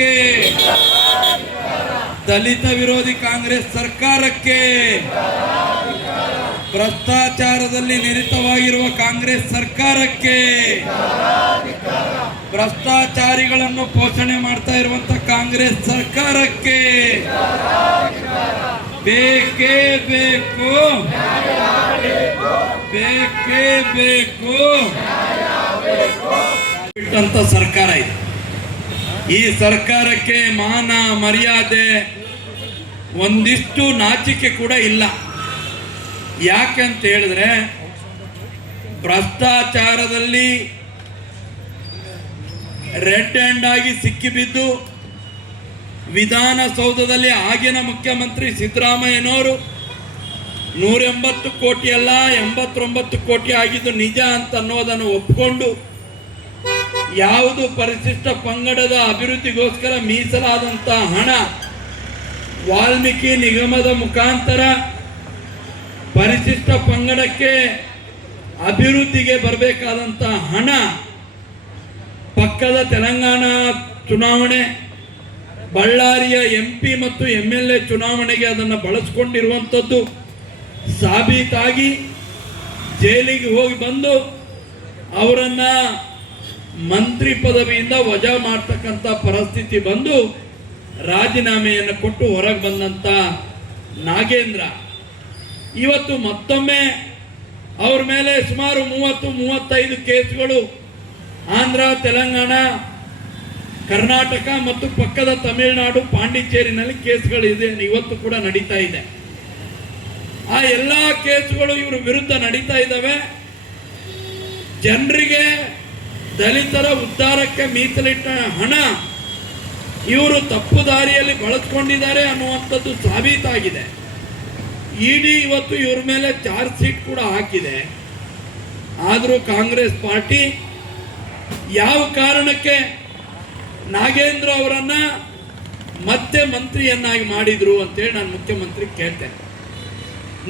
ಸರ್ಕಾರಕ್ಕೆ, ದಲಿತ ವಿರೋಧಿ ಕಾಂಗ್ರೆಸ್ ಸರ್ಕಾರಕ್ಕೆ, ಭ್ರಷ್ಟಾಚಾರದಲ್ಲಿ ನಿರತವಾಗಿರುವ ಕಾಂಗ್ರೆಸ್ ಸರ್ಕಾರಕ್ಕೆ, ಭ್ರಷ್ಟಾಚಾರಿಗಳನ್ನು ಪೋಷಣೆ ಮಾಡ್ತಾ ಇರುವಂತ ಕಾಂಗ್ರೆಸ್ ಸರ್ಕಾರಕ್ಕೆ ಬೇಕೇ ಬೇಕು, ಬೇಕೇ ಬೇಕು ಬಿಟ್ಟಂತ ಸರ್ಕಾರ ಇದೆ. ಈ ಸರ್ಕಾರಕ್ಕೆ ಮಾನ ಮರ್ಯಾದೆ ಒಂದಿಷ್ಟು ನಾಚಿಕೆ ಕೂಡ ಇಲ್ಲ. ಯಾಕಂತ ಹೇಳಿದ್ರೆ ಭ್ರಷ್ಟಾಚಾರದಲ್ಲಿ ರೆಡ್ ಹ್ಯಾಂಡ್ ಆಗಿ ಸಿಕ್ಕಿಬಿದ್ದು ವಿಧಾನಸೌಧದಲ್ಲಿ ಆಗಿನ ಮುಖ್ಯಮಂತ್ರಿ ಸಿದ್ದರಾಮಯ್ಯನವರು 180 ಕೋಟಿ ಅಲ್ಲ 89 ಕೋಟಿ ಆಗಿದ್ದು ನಿಜ ಅಂತ ಅನ್ನೋದನ್ನು ಒಪ್ಪಿಕೊಂಡು ಯಾವುದು ಪರಿಶಿಷ್ಟ ಪಂಗಡದ ಅಭಿವೃದ್ಧಿಗೋಸ್ಕರ ಮೀಸಲಾದಂತ ಹಣ ವಾಲ್ಮೀಕಿ ನಿಗಮದ ಮುಖಾಂತರ ಪರಿಶಿಷ್ಟ ಪಂಗಡಕ್ಕೆ ಅಭಿವೃದ್ಧಿಗೆ ಬರಬೇಕಾದಂತ ಹಣ ಪಕ್ಕದ ತೆಲಂಗಾಣ ಚುನಾವಣೆ, ಬಳ್ಳಾರಿಯ MP ಮತ್ತು MLA ಚುನಾವಣೆಗೆ ಅದನ್ನು ಬಳಸಿಕೊಂಡಿರುವಂಥದ್ದು ಸಾಬೀತಾಗಿ ಜೈಲಿಗೆ ಹೋಗಿ ಬಂದು ಅವರನ್ನ ಮಂತ್ರಿ ಪದವಿಯಿಂದ ವಜಾ ಮಾಡ್ತಕ್ಕಂಥ ಪರಿಸ್ಥಿತಿ ಬಂದು ರಾಜೀನಾಮೆಯನ್ನು ಕೊಟ್ಟು ಹೊರಗೆ ಬಂದಂತ ನಾಗೇಂದ್ರ ಇವತ್ತು ಮತ್ತೊಮ್ಮೆ ಅವ್ರ ಮೇಲೆ ಸುಮಾರು 30-35 ಕೇಸ್ಗಳು ಆಂಧ್ರ, ತೆಲಂಗಾಣ, ಕರ್ನಾಟಕ ಮತ್ತು ಪಕ್ಕದ ತಮಿಳುನಾಡು, ಪಾಂಡಿಚೇರಿನಲ್ಲಿ ಕೇಸ್ಗಳಿದೆ, ಇವತ್ತು ಕೂಡ ನಡೀತಾ ಇದೆ. ಆ ಎಲ್ಲ ಕೇಸ್ಗಳು ಇವ್ರ ವಿರುದ್ಧ ನಡೀತಾ ಇದ್ದಾವೆ. ಜನರಿಗೆ ದಲಿತರ ಉದ್ಧಾರಕ್ಕೆ ಮೀಸಲಿಟ್ಟ ಹಣ ಇವರು ತಪ್ಪು ದಾರಿಯಲ್ಲಿ ಬಳಸ್ಕೊಂಡಿದ್ದಾರೆ ಅನ್ನುವಂಥದ್ದು ಸಾಬೀತಾಗಿದೆ. ಇಡಿ ಇವತ್ತು ಇವ್ರ ಮೇಲೆ ಚಾರ್ಜ್ ಶೀಟ್ ಕೂಡ ಹಾಕಿದೆ. ಆದರೂ ಕಾಂಗ್ರೆಸ್ ಪಾರ್ಟಿ ಯಾವ ಕಾರಣಕ್ಕೆ ನಾಗೇಂದ್ರ ಅವರನ್ನ ಮತ್ತೆ ಮಂತ್ರಿಯನ್ನಾಗಿ ಮಾಡಿದ್ರು ಅಂತೇಳಿ ನಾನು ಮುಖ್ಯಮಂತ್ರಿ ಕೇಳ್ತೇನೆ.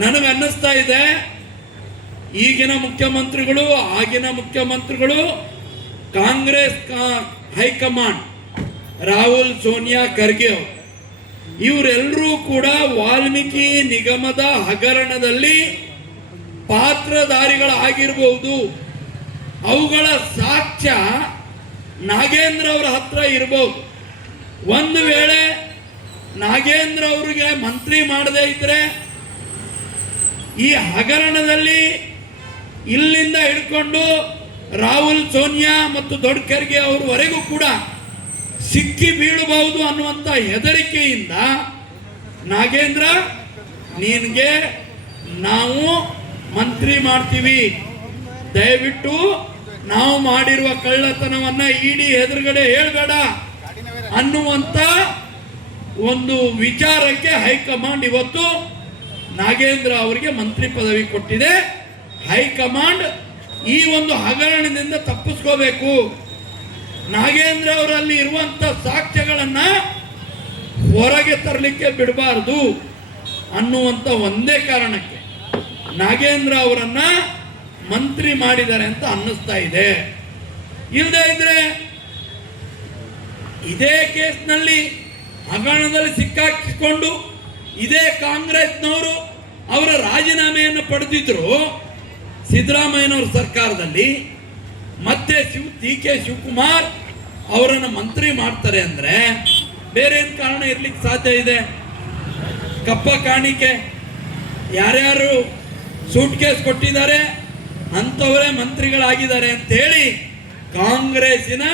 ನನಗೆ ಅನ್ನಿಸ್ತಾ ಇದೆ ಈಗಿನ ಮುಖ್ಯಮಂತ್ರಿಗಳು ಆಗಿನ ಮುಖ್ಯಮಂತ್ರಿಗಳು ಕಾಂಗ್ರೆಸ್ ಹೈಕಮಾಂಡ್ ರಾಹುಲ್, ಸೋನಿಯಾ, ಖರ್ಗೆ ಇವರೆಲ್ಲರೂ ಕೂಡ ವಾಲ್ಮೀಕಿ ನಿಗಮದ ಹಗರಣದಲ್ಲಿ ಪಾತ್ರಧಾರಿಗಳಾಗಿರಬಹುದು. ಅವುಗಳ ಸಾಕ್ಷ್ಯ ನಾಗೇಂದ್ರ ಅವರ ಹತ್ರ ಇರಬಹುದು. ಒಂದು ವೇಳೆ ನಾಗೇಂದ್ರ ಅವರಿಗೆ ಮಂತ್ರಿ ಮಾಡದೇ ಇದ್ರೆ ಈ ಹಗರಣದಲ್ಲಿ ಇಲ್ಲಿಂದ ಹಿಡ್ಕೊಂಡು ರಾಹುಲ್, ಸೋನಿಯಾ ಮತ್ತು ದೊಡ್ಡ ಖರ್ಗೆ ಅವರವರೆಗೂ ಕೂಡ ಸಿಕ್ಕಿ ಬೀಳಬಹುದು ಅನ್ನುವಂಥ ಹೆದರಿಕೆಯಿಂದ ನಾಗೇಂದ್ರ ನಿನಗೆ ನಾವು ಮಂತ್ರಿ ಮಾಡ್ತೀವಿ, ದಯವಿಟ್ಟು ನಾವು ಮಾಡಿರುವ ಕಳ್ಳತನವನ್ನ ಇಡಿ ಎದುರುಗಡೆ ಹೇಳಬೇಡ ಅನ್ನುವಂತ ಒಂದು ವಿಚಾರಕ್ಕೆ ಹೈಕಮಾಂಡ್ ಇವತ್ತು ನಾಗೇಂದ್ರ ಅವರಿಗೆ ಮಂತ್ರಿ ಪದವಿ ಕೊಟ್ಟಿದೆ. ಹೈಕಮಾಂಡ್ ಈ ಒಂದು ಹಗರಣದಿಂದ ತಪ್ಪಿಸ್ಕೋಬೇಕು, ನಾಗೇಂದ್ರ ಅವರಲ್ಲಿ ಇರುವಂತ ಸಾಕ್ಷ್ಯಗಳನ್ನ ಹೊರಗೆ ತರಲಿಕ್ಕೆ ಬಿಡಬಾರದು ಅನ್ನುವಂತ ಒಂದೇ ಕಾರಣಕ್ಕೆ ನಾಗೇಂದ್ರ ಅವರನ್ನ ಮಂತ್ರಿ ಮಾಡಿದ್ದಾರೆ ಅಂತ ಅನ್ನಿಸ್ತಾ ಇದೆ. ಇಲ್ಲದೆ ಇದ್ರೆ ಇದೇ ಕೇಸ್ನಲ್ಲಿ ಹಗರಣದಲ್ಲಿ ಸಿಕ್ಕಾಕಿಕೊಂಡು ಇದೇ ಕಾಂಗ್ರೆಸ್ನವರು ಅವರ ರಾಜೀನಾಮೆಯನ್ನು ಪಡೆದಿದ್ರು ಸಿದ್ದರಾಮಯ್ಯನವರ ಸರ್ಕಾರದಲ್ಲಿ. ಮತ್ತೆ DK ಶಿವಕುಮಾರ್ ಅವರನ್ನು ಮಂತ್ರಿ ಮಾಡ್ತಾರೆ ಅಂದ್ರೆ ಬೇರೆ ಏನು ಕಾರಣ ಇರ್ಲಿಕ್ಕೆ ಸಾಧ್ಯ ಇದೆ? ಕಪ್ಪ ಕಾಣಿಕೆ ಯಾರ್ಯಾರು ಸೂಟ್ ಕೇಸ್ ಕೊಟ್ಟಿದ್ದಾರೆ ಅಂಥವರೇ ಮಂತ್ರಿಗಳಾಗಿದ್ದಾರೆ ಅಂತ ಹೇಳಿ ಕಾಂಗ್ರೆಸ್ಸಿನ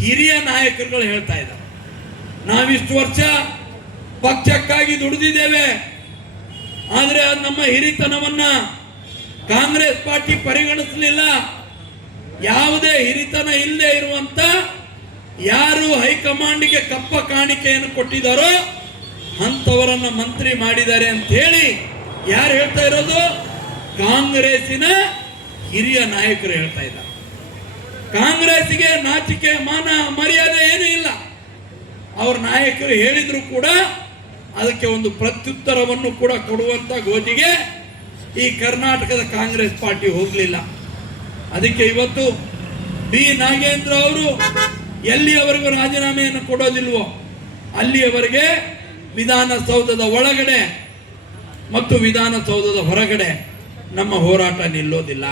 ಹಿರಿಯ ನಾಯಕರುಗಳು ಹೇಳ್ತಾ ಇದ್ದಾರೆ. ನಾವಿಷ್ಟು ವರ್ಷ ಪಕ್ಷಕ್ಕಾಗಿ ದುಡಿದಿದ್ದೇವೆ, ಆದರೆ ನಮ್ಮ ಹಿರಿತನವನ್ನ ಕಾಂಗ್ರೆಸ್ ಪಾರ್ಟಿ ಪರಿಗಣಿಸಲಿಲ್ಲ. ಯಾವುದೇ ಹಿರಿತನ ಇಲ್ಲದೆ ಇರುವಂತ ಯಾರು ಹೈಕಮಾಂಡ್ಗೆ ಕಪ್ಪ ಕಾಣಿಕೆಯನ್ನು ಕೊಟ್ಟಿದ್ದಾರೋ ಅಂಥವರನ್ನ ಮಂತ್ರಿ ಮಾಡಿದ್ದಾರೆ ಅಂತ ಹೇಳಿ ಯಾರು ಹೇಳ್ತಾ ಇರೋದು? ಕಾಂಗ್ರೆಸ್ಸಿನ ಹಿರಿಯ ನಾಯಕರು ಹೇಳ್ತಾ ಇದ್ದಾರೆ. ಕಾಂಗ್ರೆಸ್ಸಿಗೆ ನಾಚಿಕೆ, ಮಾನ, ಮರ್ಯಾದೆ ಏನೂ ಇಲ್ಲ. ಅವ್ರ ನಾಯಕರು ಹೇಳಿದ್ರು ಕೂಡ ಅದಕ್ಕೆ ಒಂದು ಪ್ರತ್ಯುತ್ತರವನ್ನು ಕೂಡ ಕೊಡುವಂತ ಗೋಜಿಗೆ ಈ ಕರ್ನಾಟಕದ ಕಾಂಗ್ರೆಸ್ ಪಾರ್ಟಿ ಹೋಗಲಿಲ್ಲ. ಅದಕ್ಕೆ ಇವತ್ತು ಬಿ ನಾಗೇಂದ್ರ ಅವರು ಎಲ್ಲಿಯವರೆಗೂ ರಾಜೀನಾಮೆಯನ್ನು ಕೊಡೋದಿಲ್ವೋ ಅಲ್ಲಿಯವರೆಗೆ ವಿಧಾನಸೌಧದ ಒಳಗಡೆ ಮತ್ತು ವಿಧಾನಸೌಧದ ಹೊರಗಡೆ ನಮ್ಮ ಹೋರಾಟ ನಿಲ್ಲೋದಿಲ್ಲ.